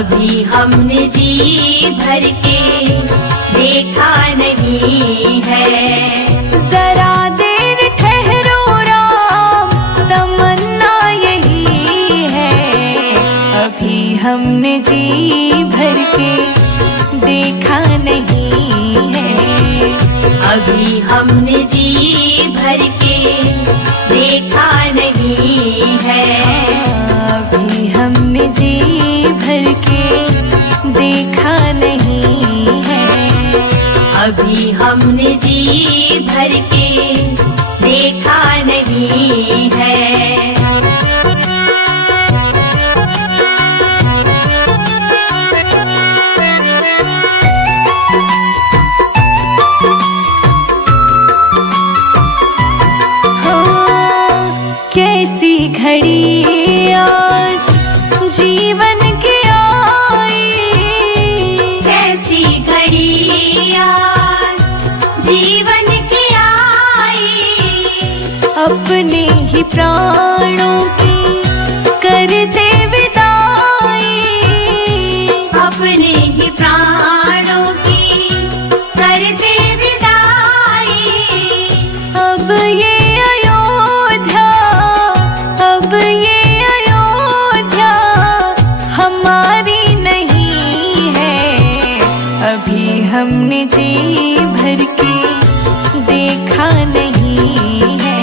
अभी हमने जी भर के देखा नहीं है। जरा देर ठहरो राम, तमन्ना यही है। अभी हमने जी भर के देखा नहीं है। अभी हमने जी भर के देखा नहीं है। अभी हमने जी भर के देखा नहीं है। अभी हमने जी भर के देखा नहीं है। कैसी घड़ी आज जीवन की आई, कैसी घड़ी आज जीवन की आई। अपने ही प्राणों की करते विदाई, अपने ही प्राणों की करते विदाई। अब ये अयोध्या, अब ये अयोध्या हमारी नहीं है। अभी हमने जी भर के देखा नहीं है।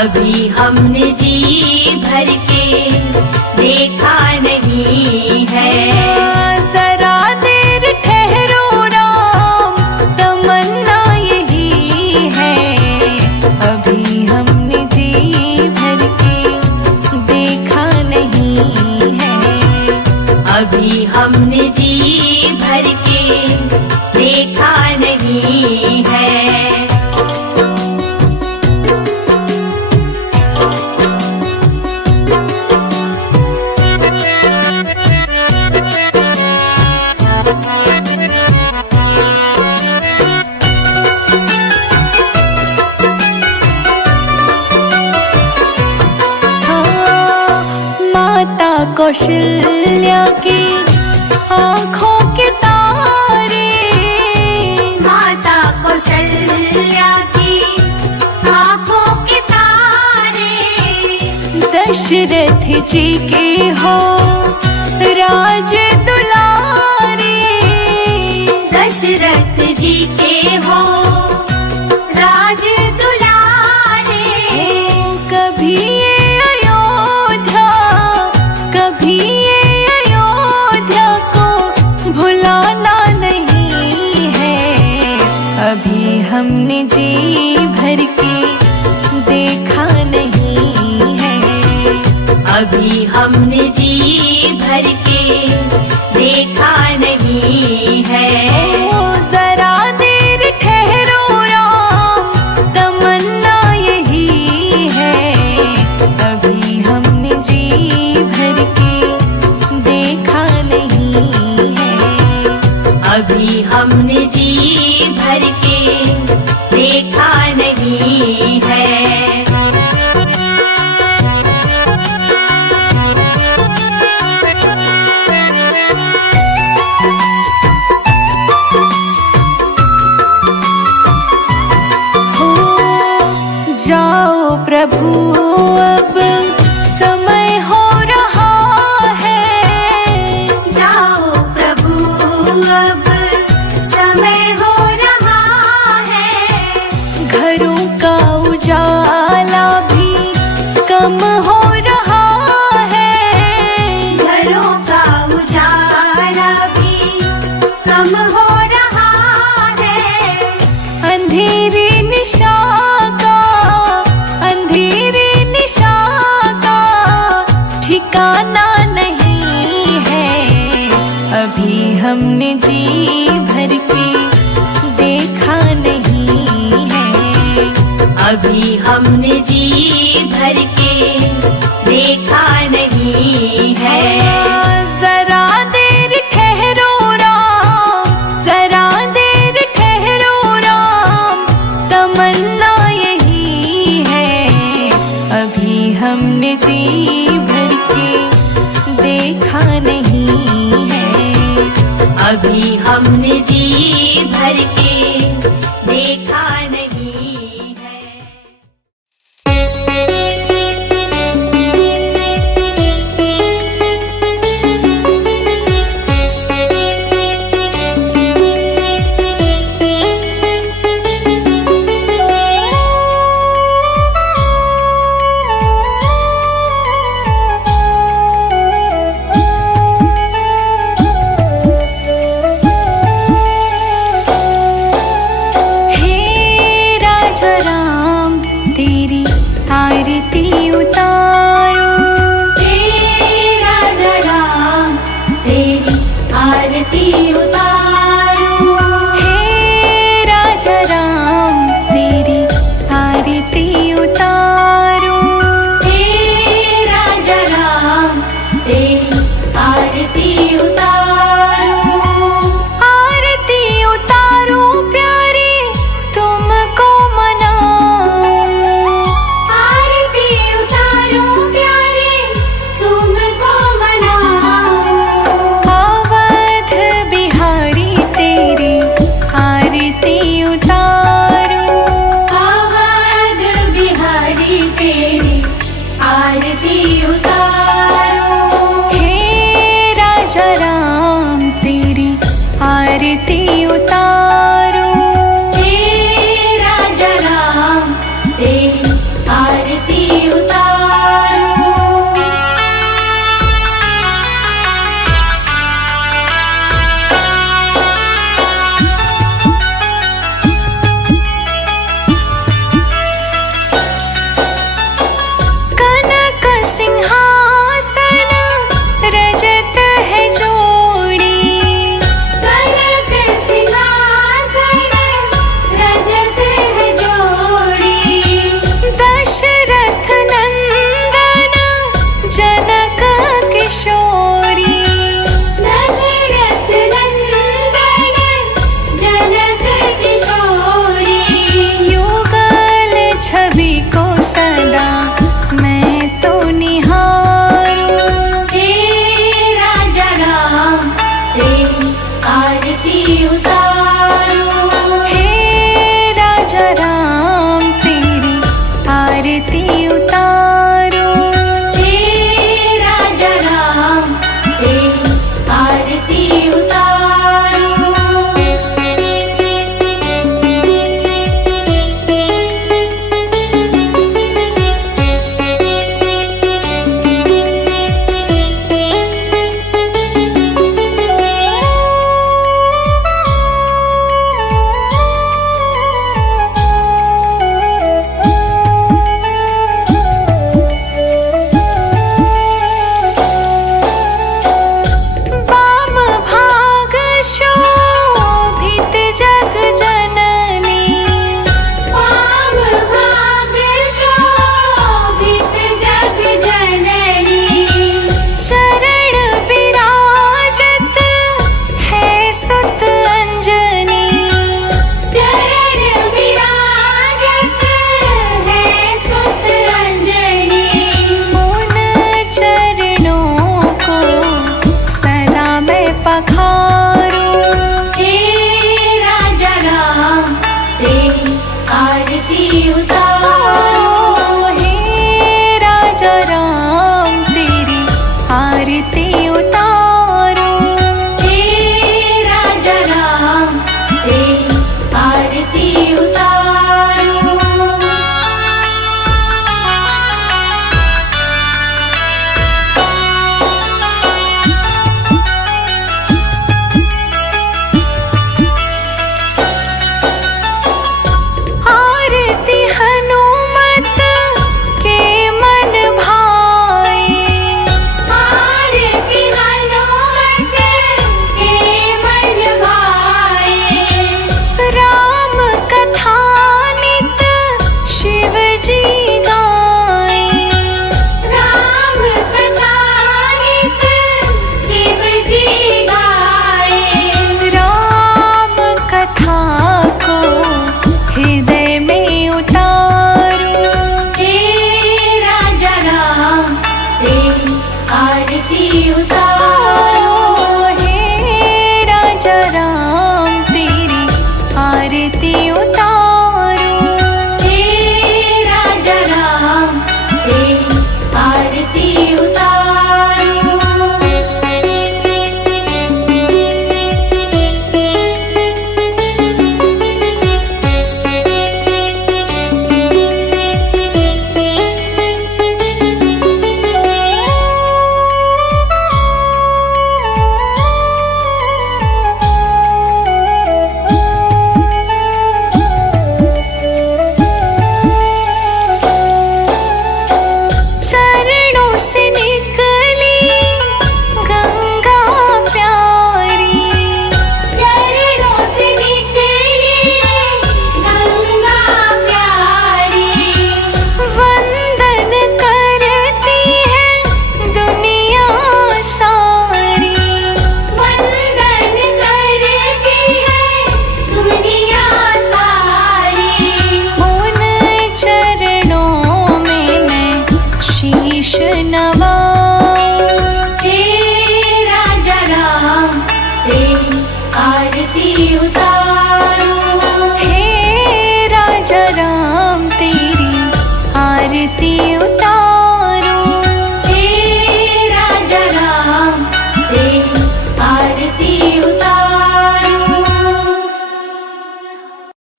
अभी हमने जी भर के देखा नहीं है। जरा देर ठहरो राम, तमन्ना यही है। अभी हमने जी भर के देखा नहीं है। अभी हमने जी भर के देखा नहीं है। माता कौशल्या की आँखों के तारे, माता कौशल्या की आँखों के तारे। दशरथ जी के हो राज दुलारे, दशरथ जी के हो राज दुलारे। कभी ये अयोध्या, कभी ये अयोध्या को भुलाना नहीं है। अभी हमने जी भर के देखा नहीं है। अभी हमने जी भर के देखा नहीं है। जरा देर ठहरो राम, तमन्ना यही है। अभी हमने जी भर के देखा नहीं है। अभी हमने जी भर के देखा नहीं है। जाओ प्रभु अब समय हो रहा है। जाओ प्रभु अब समय हो रहा है। घरों का उजाला भी कम हो रहा है। घरों का उजाला भी कम हो रहा है। अंधेरी निशा का, अंधेरी निशा का ठिकाना नहीं है। अभी हमने जी भर के देखा नहीं है। अभी हमने जी भर के देखा नहीं है। जरा देर ठहरो राम, जरा देर ठहरो राम, तमन्ना यही है। अभी हमने जी भर के देखा नहीं अभी हमने जी भर के देखा नहीं है। राजा राम तेरी आरती उतारूं। हे राजा राम तेरी आरती उतारूं। चरणों से निकली गंगा प्यारी, चरणों से निकली गंगा प्यारी। वंदन करती है दुनिया सारी। वंदन करती है दुनिया सारी। उन चरणों में मैं शीश नवाऊं। हे राजा राम तेरी आरती उतारूं। हे राजा राम तेरी आरती उतारूं। हे राजा राम तेरी आरती उतारूं।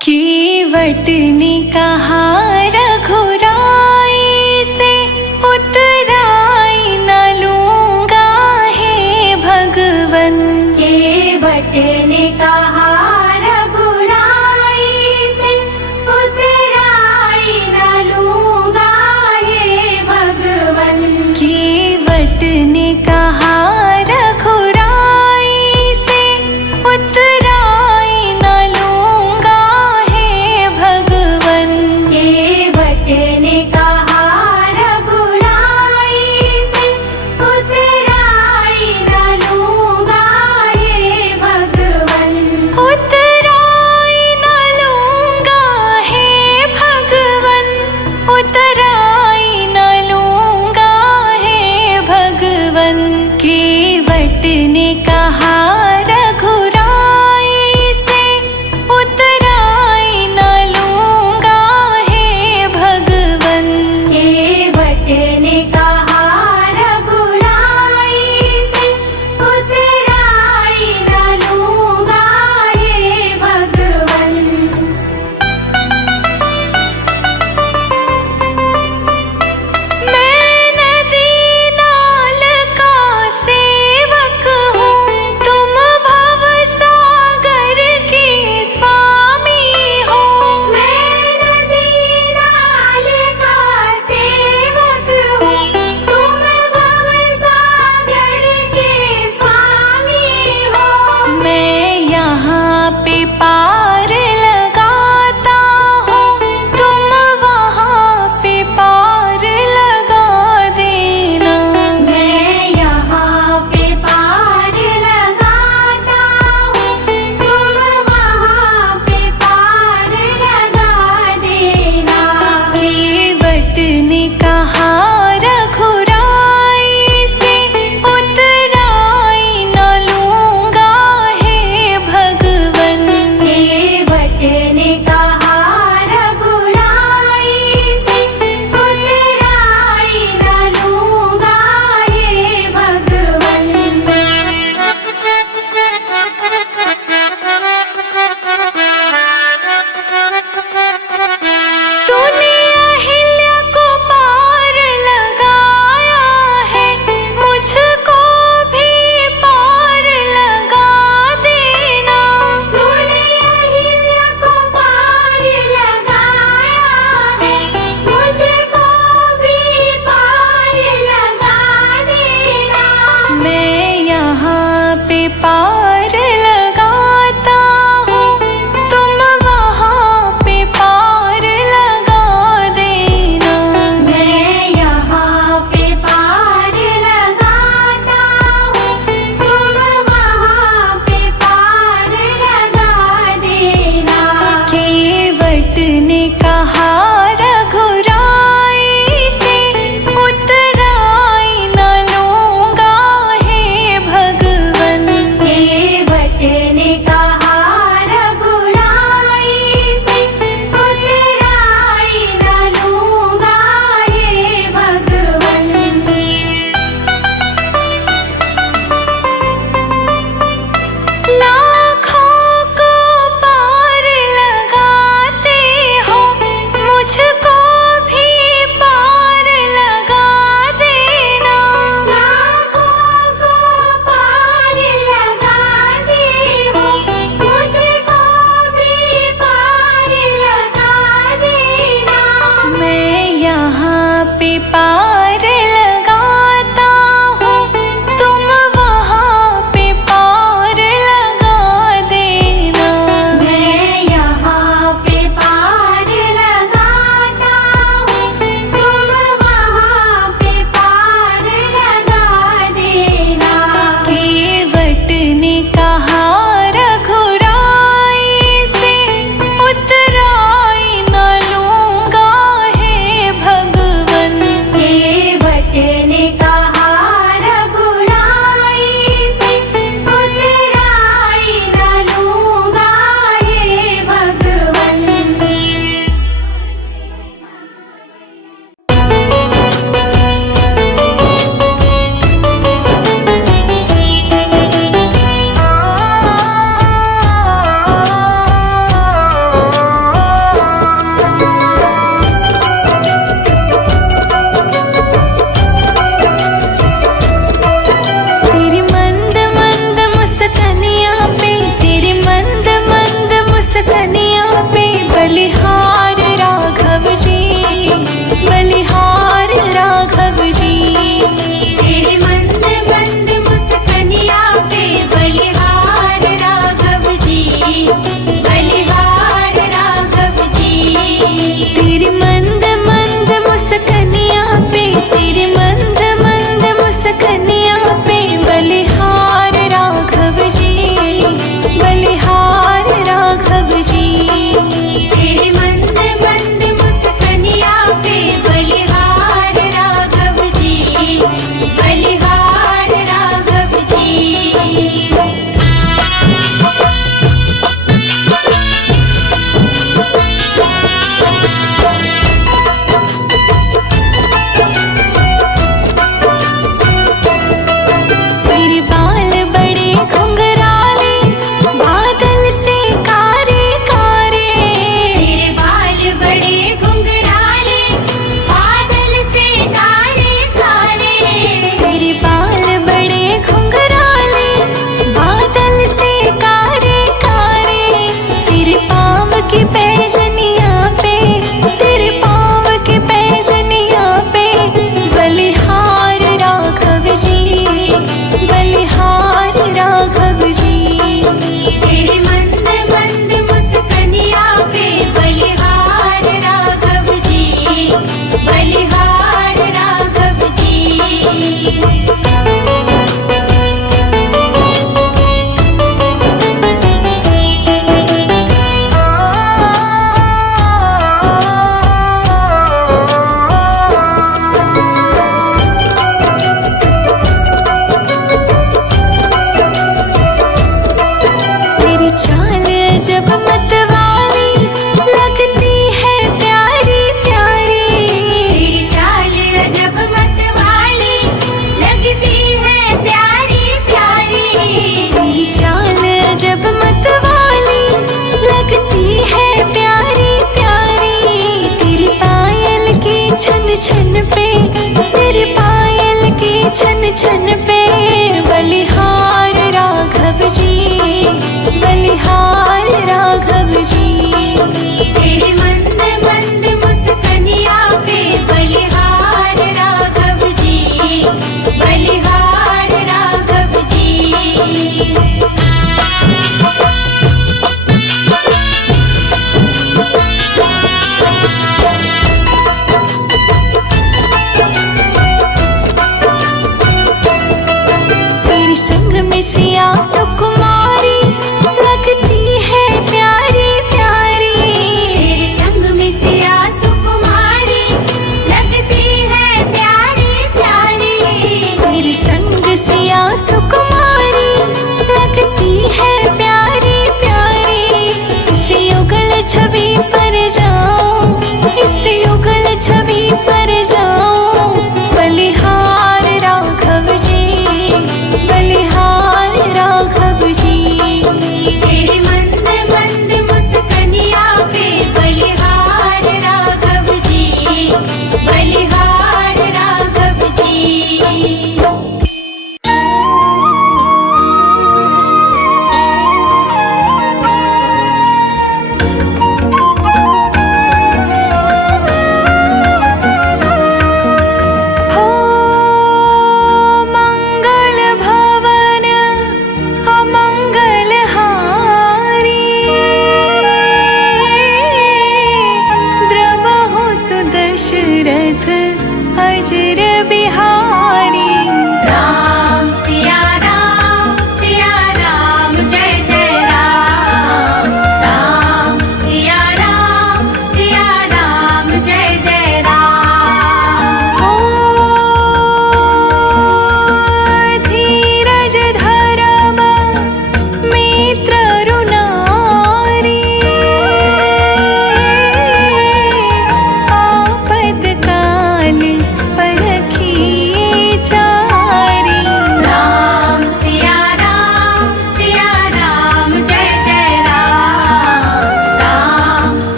केवट ने कहा रघुराई से उतराई न लूंगा हे भगवन। केवट ने कहा रघुराई से उतराई न लूंगा हे भगवन। केवट ने कहा रघुराई से उतराई न लूंगा हे भगवन। केवट ने कहा रघुराई से उतराई न लूंगा हे भगवन। छन पे बलिहार राघव जी, बलिहार राघव जी। तेरे मंद मंद मुस्कनिया पे बलिहार राघव जी, बलिहार राघव जी।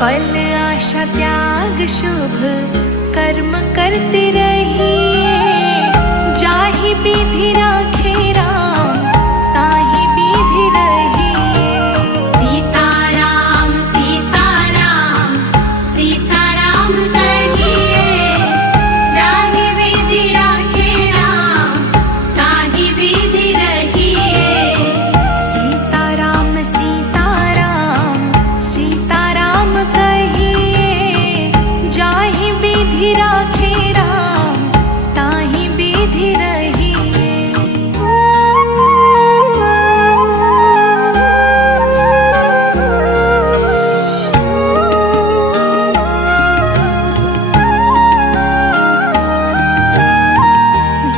फल आशा त्याग शुभ कर्म करते रहिए। जाहि विधि राखे राम ताहि विधि रहिए। सीताराम सीताराम सीताराम कहिए, जाहि विधि राखे राम ताहि विधि रहिए। सीताराम सीताराम सीताराम कहिए, जाहि विधि राखे राम ताहि विधि रहिए।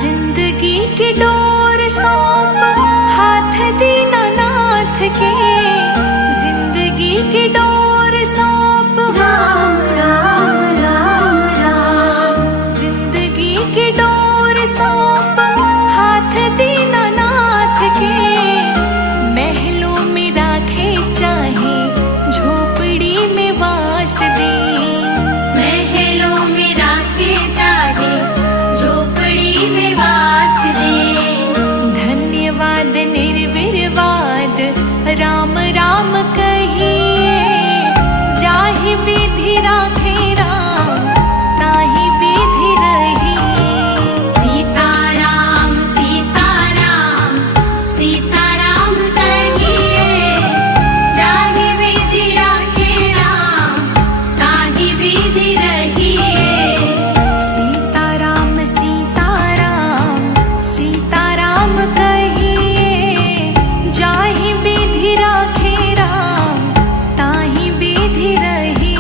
जिंदगी की डोर सौंप हाथ दीनानाथ के। जिंदगी की डोर सौंप राम राम राम राम, जिंदगी की डोर सौंप हाथ दीनानाथ के। महलों में राखे चाहे झोपड़ी में वास दे। महलों में राखे चाहे झोपड़ी में वास दे। धन्यवाद निर्विवाद राम राम कहिए, जाहि विधि राखे राम ताहि विधि रहिए। सीताराम सीताराम सीताराम कहिए, जाहि विधि राखे राम ताहि विधि रहिए। सीताराम सीताराम सीताराम कहिए, जाहि विधि राखे राम ताहि विधि रहिए।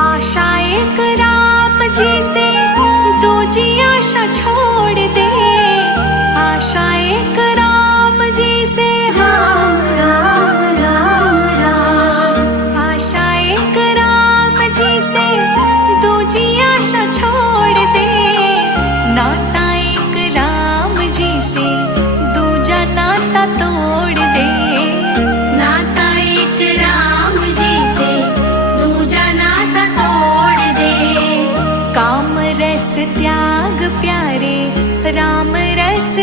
आशा एक राम जी से दूजी आशा छोड़ दे। आशा एक राम जी से राम राम राम राम, आशा एक राम जी से दूजी आशा छोड़ दे। नाता एक राम जी से दूजा नाता तोड़ दे। नाता एक राम जी से दूजा नाता तोड़ दे। काम रस त्याग प्यारे राम रस